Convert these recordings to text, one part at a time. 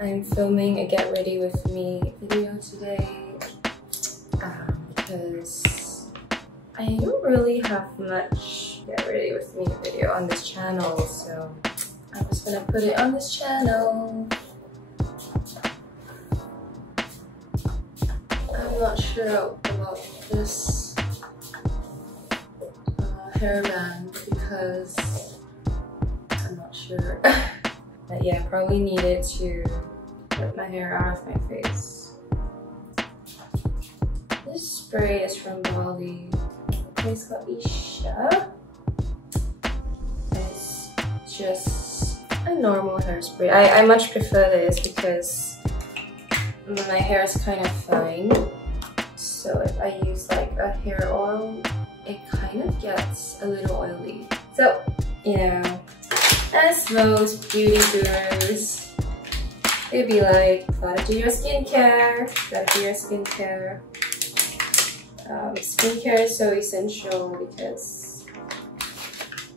I'm filming a get ready with me video today because I don't really have much get ready with me video on this channel, so I'm just gonna put it on this channel. I'm not sure about this hairband because I'm not sure. But yeah, I probably needed to get my hair out of my face. This spray is from Bali. The place called Eyeshadow. It's just a normal hairspray. I much prefer this because my hair is kind of fine. So if I use like a hair oil, it kind of gets a little oily. So, you know, as most beauty gurus, they'd be like, gotta do your skincare, gotta do your skincare. Skincare is so essential because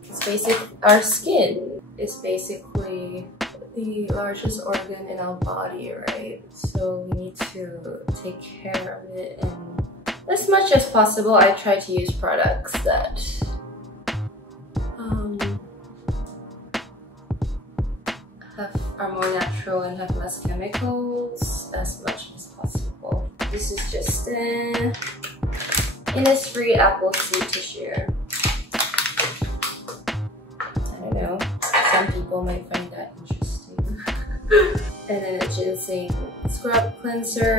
it's basic. Our skin is basically the largest organ in our body, right? So we need to take care of it, and as much as possible, I try to use products that are more natural and have less chemicals as much as possible. This is just Innisfree apple seed tissue. I don't know, some people might find that interesting. And then a ginseng scrub cleanser.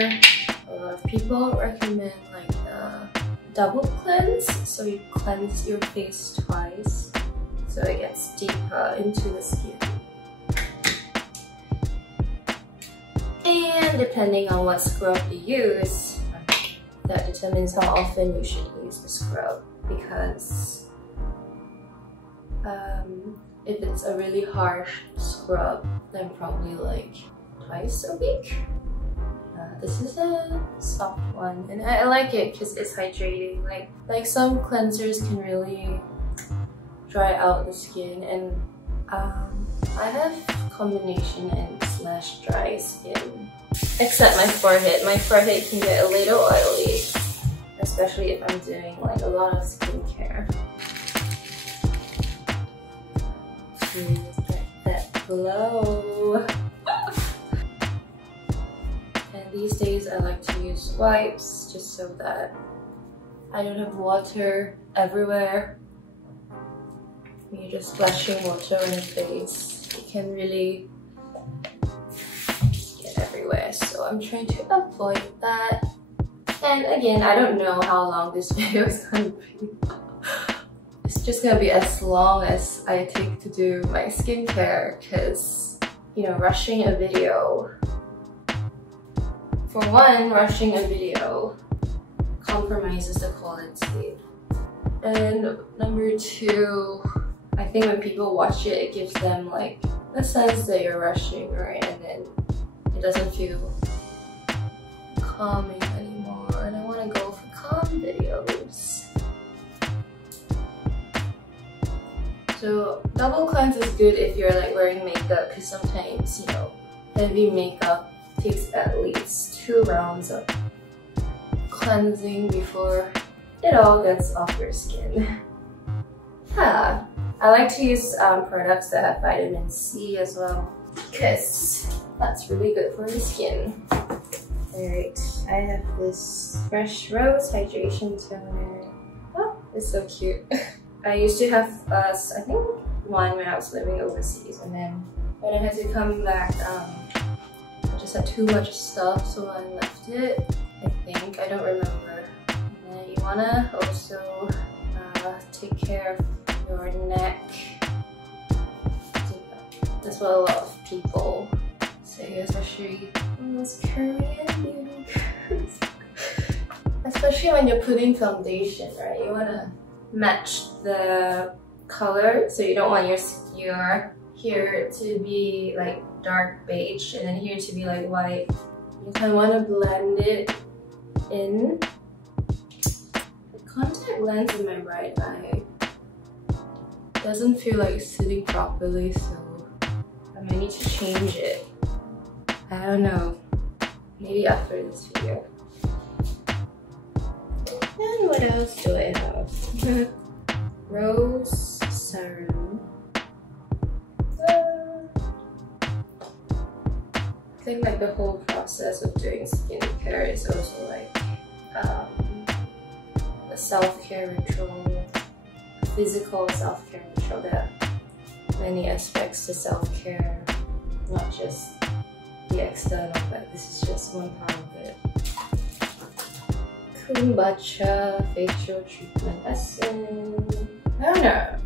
A lot of people recommend like a double cleanse, so you cleanse your face twice so it gets deeper into the skin. And depending on what scrub you use, that determines how often you should use the scrub, because if it's a really harsh scrub, then probably like twice a week. This is a soft one, and I like it because it's hydrating. Like some cleansers can really dry out the skin, and I have combination and / dry skin, except my forehead. My forehead can get a little oily, especially if I'm doing like a lot of skincare to get that glow. And these days I like to use wipes just so that I don't have water everywhere. When you're just splashing water on your face, it can really get everywhere. So I'm trying to avoid that. And again, I don't know how long this video is gonna be. It's just gonna be as long as I take to do my skincare, because, you know, rushing a video. For one, rushing a video compromises the quality. And number two, I think when people watch it, it gives them like a sense that you're rushing, right? And then it doesn't feel calming anymore. And I want to go for calm videos. So double cleanse is good if you're like wearing makeup, because sometimes, you know, heavy makeup takes at least 2 rounds of cleansing before it all gets off your skin. Yeah. I like to use products that have vitamin C as well, because that's really good for your skin. Alright, I have this Fresh Rose Hydration Toner. Oh, it's so cute. I used to have, I think, one when I was living overseas, and then when I had to come back, I just had too much stuff, so I left it, I think. I don't remember. And then you wanna also take care of your neck. That's what a lot of people say, especially those Korean beauty gurus. Especially when you're putting foundation, right? You wanna match the color, so you don't want your here to be like dark beige and then here to be like white. You kind of want to blend it in. The contact lens in my right eye doesn't feel like it's sitting properly, so I might need to change it. I I don't know. Maybe after this video. And what else do I have? Rose serum. I think like the whole process of doing skincare is also like a self-care ritual, a physical self-care ritual. There are many aspects to self-care, not just the external, but this is just one part of it. Kombucha facial treatment essence. I don't know.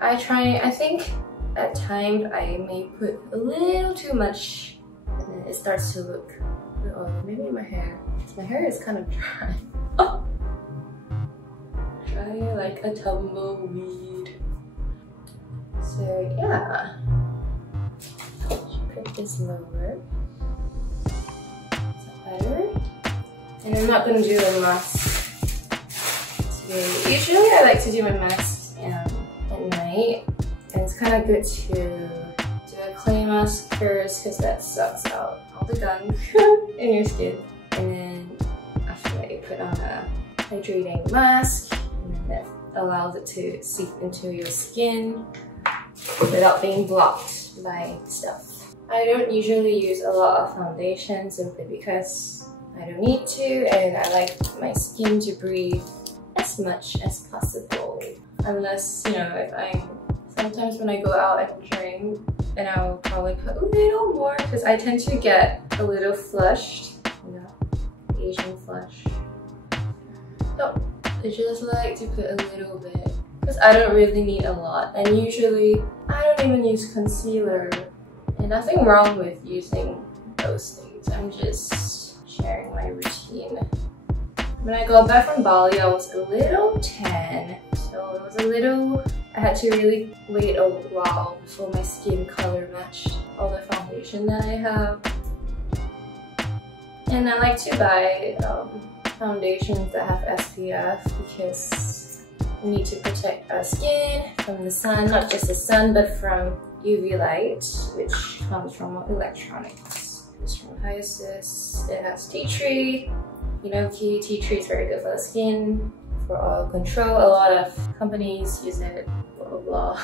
I think at times I may put a little too much and then it starts to look oily. Maybe my hair. My hair is kind of dry. Oh. Dry like a tumbleweed. So yeah. Put this lower. Is that better? And I'm not gonna do a mask today. Usually I like to do my masks at night. And it's kind of good to do a clay mask first because that sucks out all the gunk in your skin. And then after that you put on a hydrating mask and then that allows it to seep into your skin without being blocked by stuff. I don't usually use a lot of foundation simply because I don't need to, and I like my skin to breathe as much as possible. Unless, you know, if I'm sometimes when I go out and drink, then I'll probably put a little more because I tend to get a little flushed, you know, Asian flush. So I just like to put a little bit because I don't really need a lot, and usually I don't even use concealer, and nothing wrong with using those things. I'm just sharing my routine. When I got back from Bali, I was a little tan, so it was a little, I had to really wait a while before my skin color matched all the foundation that I have. And I like to buy foundations that have SPF because we need to protect our skin from the sun, not just the sun, but from UV light, which comes from electronics. It's from Hyacinth. It has tea tree. You know, tea tree is very good for the skin, for oil control. A lot of companies use it, blah blah blah.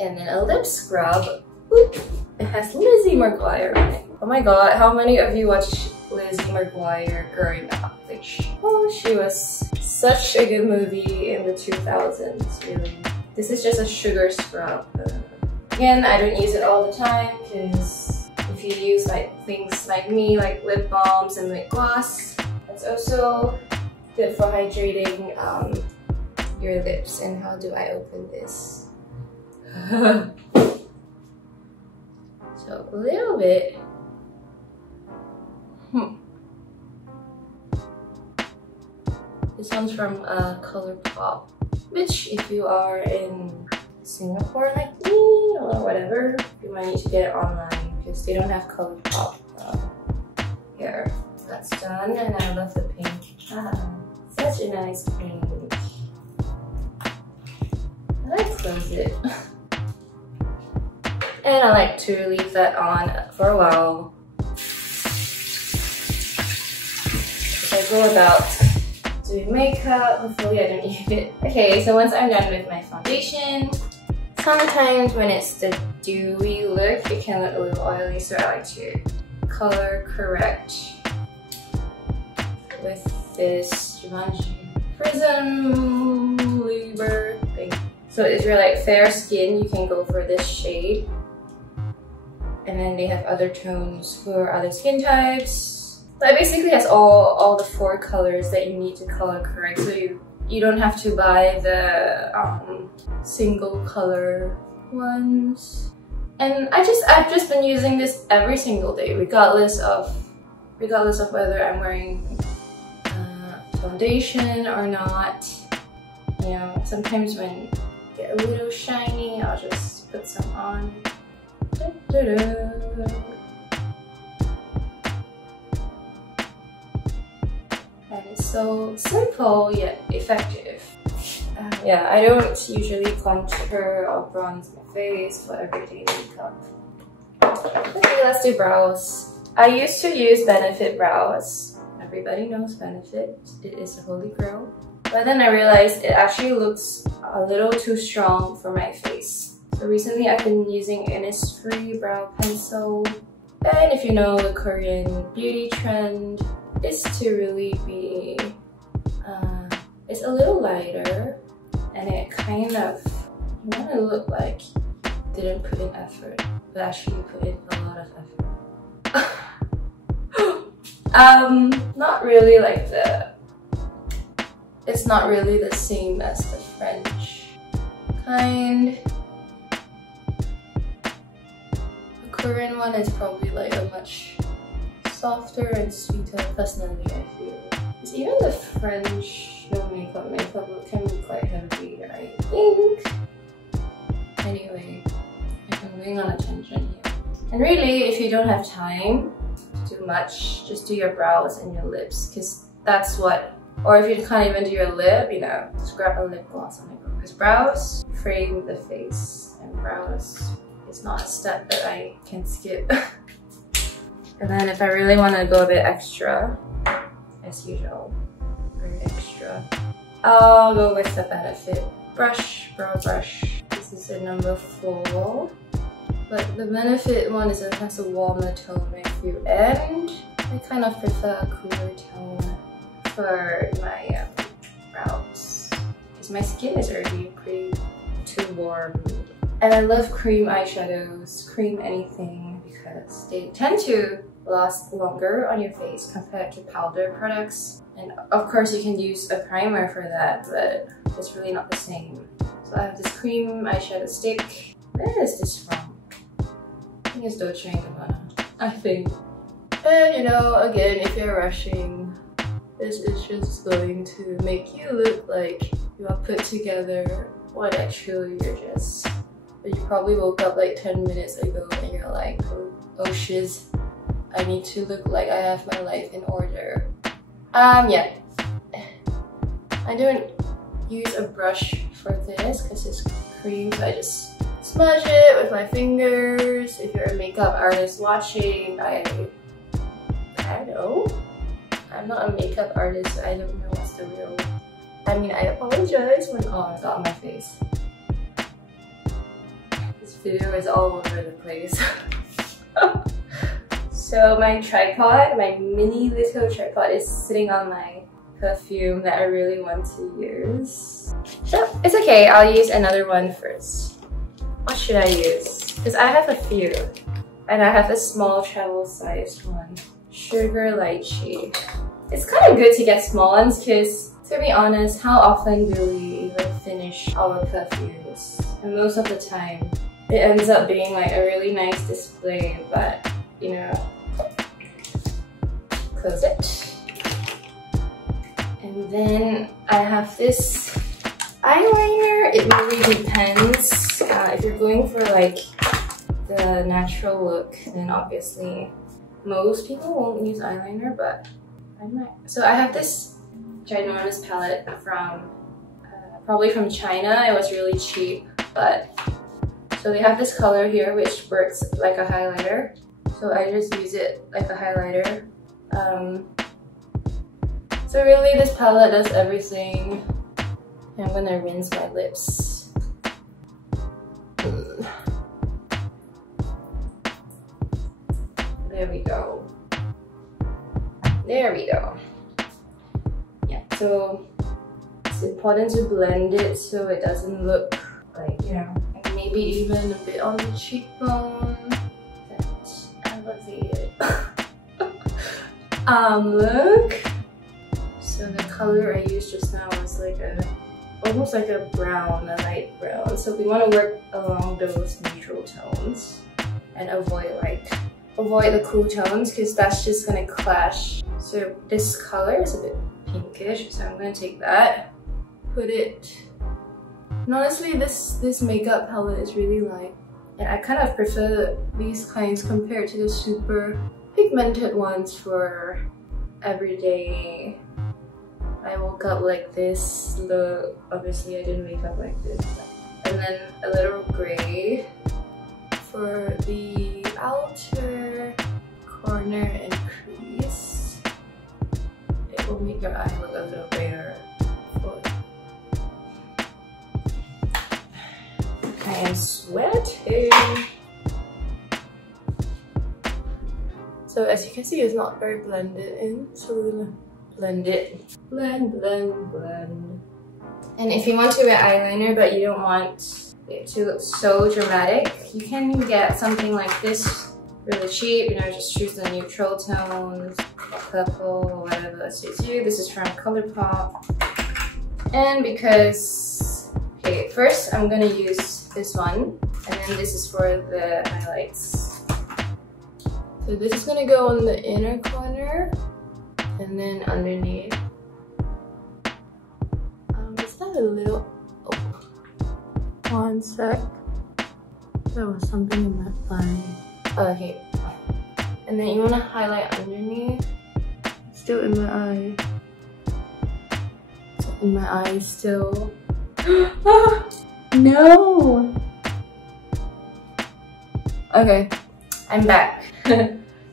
And then a lip scrub. Oop, it has Lizzie McGuire on it. Oh my god, how many of you watched Lizzie McGuire growing up? Like, she was such a good movie in the 2000s, really. This is just a sugar scrub. Again, I don't use it all the time because if you use like things like me, like lip balms and lip gloss, it's also good for hydrating your lips. And how do I open this? So a little bit. This one's from ColourPop, which if you are in Singapore like me or whatever, you might need to get it online because they don't have ColourPop here. That's done, and I love the pink. Such a nice pink. I like to close it. And I like to leave that on for a while. As I go about doing makeup, hopefully I don't need it. Okay, so once I'm done with my foundation, sometimes when it's the dewy look, it can look a little oily, so I like to color correct with this Givenchy Prism Liber thing. So if you're like fair skin, you can go for this shade. And then they have other tones for other skin types. So it basically has all the 4 colors that you need to color correct. So you don't have to buy the single color ones. And I've just been using this every single day, regardless of whether I'm wearing foundation or not. You know, sometimes when I get a little shiny, I'll just put some on. And it's so simple yet effective. Yeah, I don't usually contour or bronze my face for everyday makeup. Okay, let's do brows. I used to use Benefit brows. Everybody knows Benefit. It is the holy grail. But then I realized it actually looks a little too strong for my face. So recently I've been using Innisfree brow pencil. And if you know the Korean beauty trend, is to really be, it's a little lighter and it kind of, you want to look like you didn't put in effort, but actually put in a lot of effort. Not really like it's not really the same as the French kind. The Korean one is probably like a much softer and sweeter personally, I feel. Because even the French no makeup look can be quite heavy, I think. Anyway, I'm going on a tangent here. And really, if you don't have time to do much, just do your brows and your lips, because that's what, or if you can't even do your lip, you know, just grab a lip gloss on it. Because brows frame the face, and brows is not a step that I can skip. And then if I really want to go a bit extra, as usual, very extra, I'll go with the Benefit brow brush. This is a number 4. But the Benefit one has a warmer tone, I feel, and I kind of prefer a cooler tone for my brows. Because my skin is already pretty too warm. And I love cream eyeshadows, cream anything, because they tend to last longer on your face compared to powder products. And of course you can use a primer for that, but it's really not the same. So I have this cream eyeshadow stick. Where is this from? I think it's Dolce & Gabbana, I think. And you know, again, if you're rushing, this is just going to make you look like you are put together when actually you're just... But you probably woke up like 10 minutes ago and you're like, oh shiz, I need to look like I have my life in order. Yeah. I don't use a brush for this because it's cream, so I just smudge it with my fingers. If you're a makeup artist watching, I know. I'm not a makeup artist, so I don't know what's the real... I mean, I apologize when... Oh, it's on my face. This video is all over the place. So my tripod, my mini little tripod, is sitting on my perfume that I really want to use. So it's okay, I'll use another one first. What should I use? Because I have a few. And I have a small travel-sized one. Sugar Lychee. It's kind of good to get small ones because, to be honest, how often do we even finish our perfumes? And most of the time, it ends up being like a really nice display, but you know, close it. And then I have this eyeliner. It really depends. If you're going for like the natural look, then obviously most people won't use eyeliner, but I might. So I have this ginormous palette from probably from China. It was really cheap, but so they have this color here which works like a highlighter. So I just use it like a highlighter. So really this palette does everything. I'm gonna rinse my lips. There we go. There we go. Yeah, so it's important to blend it so it doesn't look like, you know, maybe even a bit on the cheekbone. That's elevated. Look. So the color I used just now was like almost like a brown, a light brown. So we want to work along those neutral tones and avoid the cool tones because that's just gonna clash. So this color is a bit pinkish, so I'm gonna take that, put it. And honestly, this makeup palette is really light, and I kind of prefer these kinds compared to the super pigmented ones for everyday. I woke up like this look. Obviously, I didn't wake up like this. And then a little gray for the outer corner and crease. It will make your eye look a little bigger. I am sweating. So as you can see, it's not very blended in, so we're gonna blend it. Blend, blend, blend. And if you want to wear eyeliner but you don't want it to look so dramatic, you can get something like this really cheap. You know, just choose the neutral tones, purple, or whatever suits you. This is from ColourPop. And because, okay, first I'm gonna use this one, and then this is for the highlights. So this is gonna go on the inner corner and then underneath. Is that a little, oh, one sec. There was something in my eye. Okay. And then you wanna highlight underneath. Still in my eye. In my eye still. No! Okay, I'm back.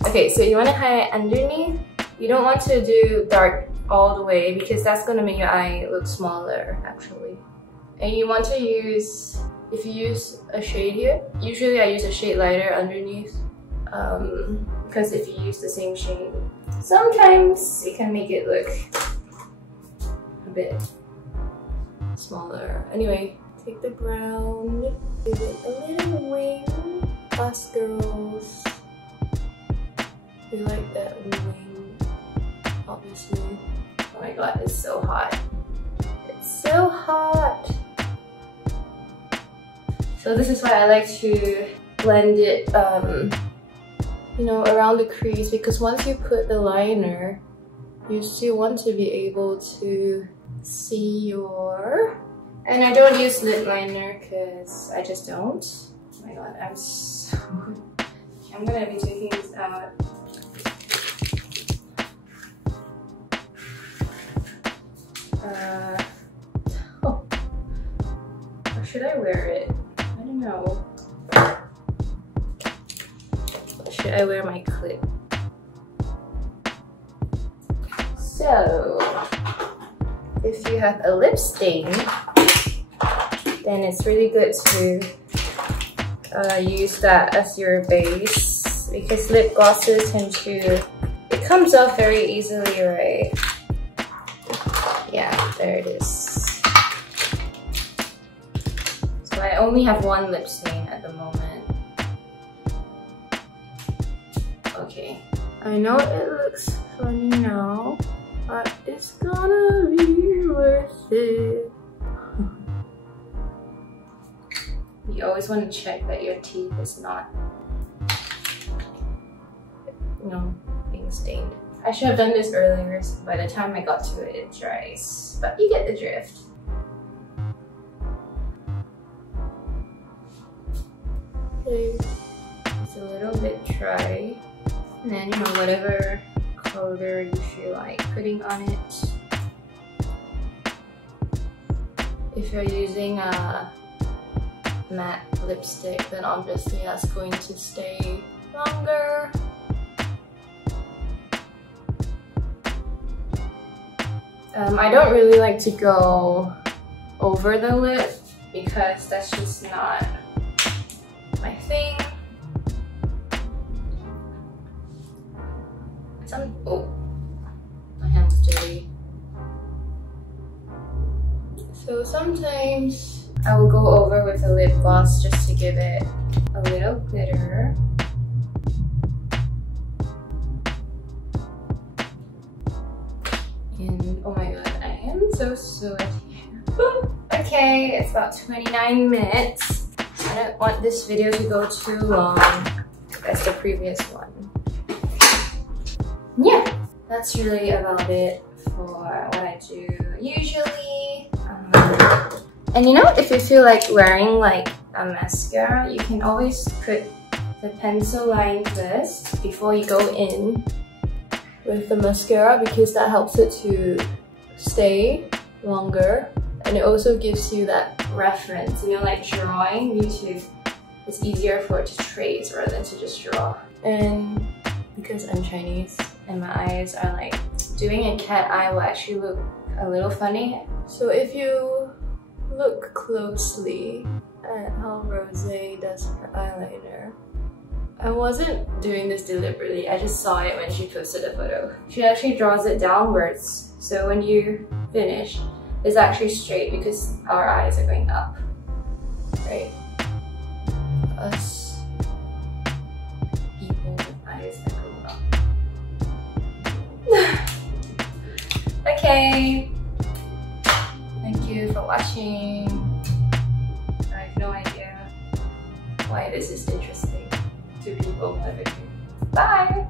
Okay, so you want to highlight underneath. You don't want to do dark all the way because that's going to make your eye look smaller actually. And you want to use, if you use a shade here, usually I use a shade lighter underneath because if you use the same shade, sometimes it can make it look a bit smaller. Anyway, take the brown, give it a little wing. Us girls, we like that wing, obviously. Oh my god, it's so hot. It's so hot. So this is why I like to blend it, you know, around the crease, because once you put the liner, you still want to be able to see your... And I don't use lip liner because I just don't. Oh my god, I'm gonna be taking this out. Oh. Or should I wear it? I don't know. Should I wear my clip? So, if you have a lip stain, then it's really good to use that as your base, because lip glosses tend to, it comes off very easily, right? Yeah, there it is. So I only have one lip stain at the moment. Okay, I know it looks funny now, but it's gonna be worth it. You always want to check that your teeth is not, you know, being stained. I should have done this earlier, so by the time I got to it, it dries. But you get the drift. Okay, it's a little bit dry. And then, you know, whatever color you feel like putting on it. If you're using a matte lipstick, then obviously that's going to stay longer. I don't really like to go over the lip because that's just not my thing. Oh, my hand's dirty. So sometimes I will go over with a lip gloss just to give it a little glitter. And oh my god, I am so sweaty. Okay, it's about 29 minutes. I don't want this video to go too long as the previous one. Yeah, that's really about it for what I do usually. And you know, if you feel like wearing like a mascara, you can always put the pencil line first before you go in with the mascara, because that helps it to stay longer, and it also gives you that reference, you know, like drawing, you to it's easier for it to trace rather than to just draw. And because I'm Chinese and my eyes are like, doing a cat eye will actually look a little funny. So if you look closely at how Rosé does her eyeliner, I wasn't doing this deliberately, I just saw it when she posted a photo. She actually draws it downwards, so when you finish, it's actually straight because our eyes are going up, right? Us people with eyes that go up. Okay, thank you for watching. I have no idea why this is interesting to people. Bye!